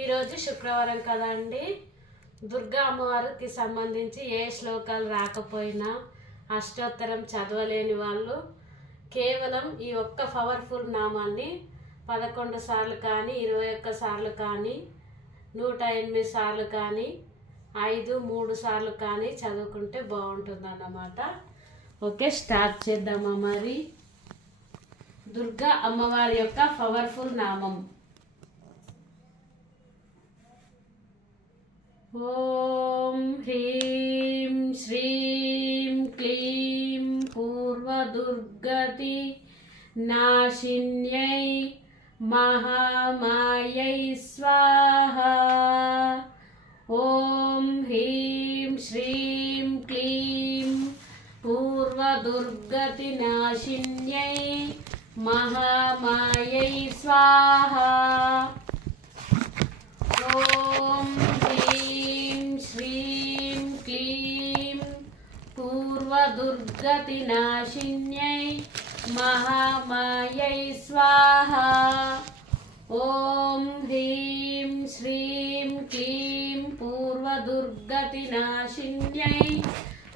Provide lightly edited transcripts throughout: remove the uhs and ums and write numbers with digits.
ఈరోజు శుక్రవారం కదండి. దుర్గా అమ్మవారికి సంబంధించి ఏ శ్లోకాలు రాకపోయినా అష్టోత్తరం చదవలేని వాళ్ళు కేవలం ఈ ఒక్క పవర్ఫుల్ నామాన్ని 11 సార్లు కానీ 21 సార్లు కానీ 108 సార్లు కానీ 3 సార్లు కానీ చదువుకుంటే బాగుంటుంది అన్నమాట. ఓకే, స్టార్ట్ చేద్దామా. మరి దుర్గా అమ్మవారి యొక్క పవర్ఫుల్ నామం ఓం హ్రీం శ్రీం క్లీం పూర్వదుర్గతి నాశిన్యై మహామాయై స్వాహా. ఓం హ్రీం శ్రీం క్లీం పూర్వదుర్గతి నాశిన్యై మహామాయై స్వాహా. ఓం హ్రీం శ్రీం క్లీం పూర్వదుర్గతి నాశిన్యై మహామాయై స్వాహా. ఓం హ్రీం శ్రీం క్లీం పూర్వదుర్గతి నాశిన్యై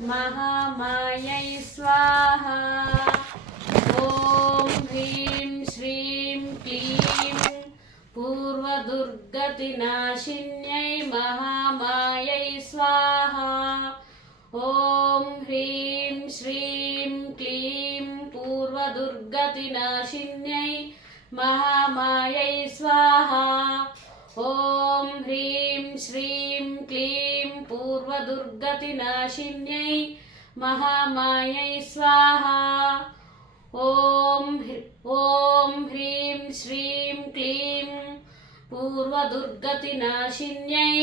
మహామాయై స్వాహా. ఓం హ్రీం శ్రీం క్లీం పూర్వదుర్గతి నాశిన్యై మహామాయై స్వాహా. ఓం హ్రీం శ్రీం క్లీం పూర్వదుర్గతి నాశిన్యై మహామాయై స్వాహా. ఓం హ్రీం శ్రీం క్లీం పూర్వదుర్గతి నాశిన్యై మహామాయై స్వాహా. ఓం హ్రీం శ్రీం క్లీం పూర్వదుర్గతి నాశిన్యై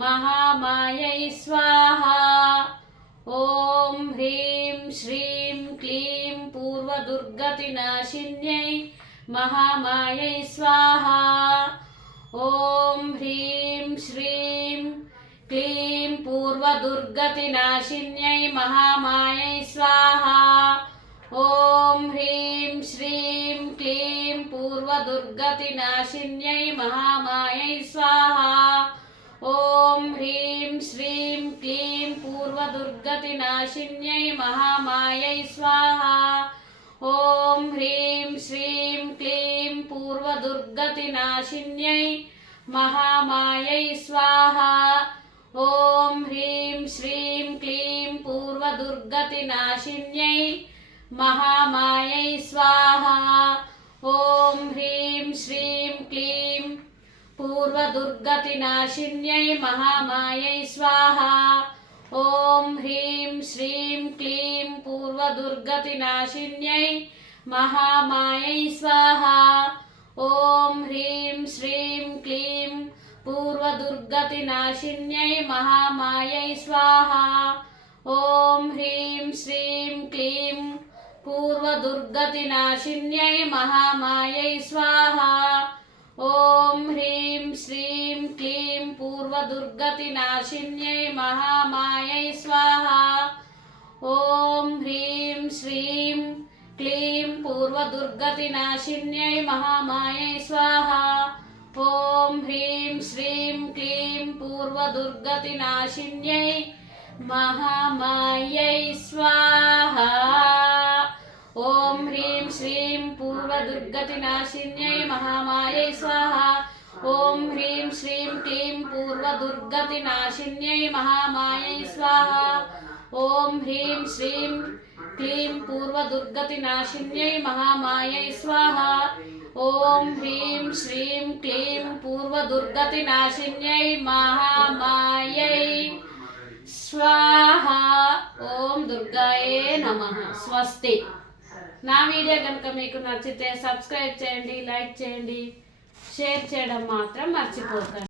మహామాయై స్వాహా. ఓం హ్రీం శ్రీం క్లీం పూర్వదుర్గతి నాశిన్యై మహామాయై స్వాహా. ఓం హ్రీం శ్రీం క్లీం పూర్వదుర్గతి నాశిన్యై మహామాయై స్వాహా. ఓం హ్రీం శ్రీం క్లీం పూర్వదుర్గతి నాశిన్యై మహామాయై స్వాహా. ఓం హ్రీం శ్రీం క్లీం పూర్వదుర్గతి నాశిన్యై మహామాయై స్వాహా. ఓం హ్రీం శ్రీం క్లీం పూర్వదుర్గతి నాశిన్యై మహామాయై స్వాహా. ఓం హ్రీం శ్రీం క్లీం పూర్వదుర్గతి నాశిన్యై మహామాయై స్వాహా. ఓం హ్రీం శ్రీం క్లీం పూర్వదుర్గతి నాశిన్యై మహామాయై స్వాహా. ఓం హ్రీం శ్రీం క్లీం పూర్వదుర్గతి నాశిన్యై మహామాయై స్వాహా. ఓం హ్రీం శ్రీం క్లీం పూర్వదుర్గతి నాశిన్యై మహామాయై స్వాహా. ఓం హ్రీం శ్రీం క్లీం పూర్వదుర్గతి నాశిన్యై మహామాయై స్వాహా. ఓం హ్రీం శ్రీం క్లీం పూర్వదుర్గతి నాశిన్యై మహామాయై స్వాహా. ఓం హ్రీం శ్రీం క్లీం పూర్వదుర్గతి నాశిన్యై మహామాయై స్వాహా. ఓం హ్రీం శ్రీం క్లీం పూర్వదుర్గతి నాశిన్యై మహామాయై స్వాహా. ఓం హ్రీం శ్రీం పూర్వదుర్గతి నాశిన్యై మహామాయై స్వాహా. ఓం హ్రీం శ్రీం క్లీం పూర్వదుర్గతి నాశిన్యై మహామాయై స్వాహా. ఓం హ్రీం శ్రీం క్లీం పూర్వదుర్గతి నాశిన్యై మహామాయై స్వాహా. ఓం హ్రీం శ్రీం క్లీం పూర్వదుర్గతి నాశిన్యై మహామాయై స్వాహా. ఓం దుర్గాయే నమః. స్వస్తి. నా వీడియో కనుక మీకు నచ్చితే సబ్స్క్రైబ్ చేయండి, లైక్ చేయండి, షేర్ చేయడం మాత్రం మర్చిపోకండి.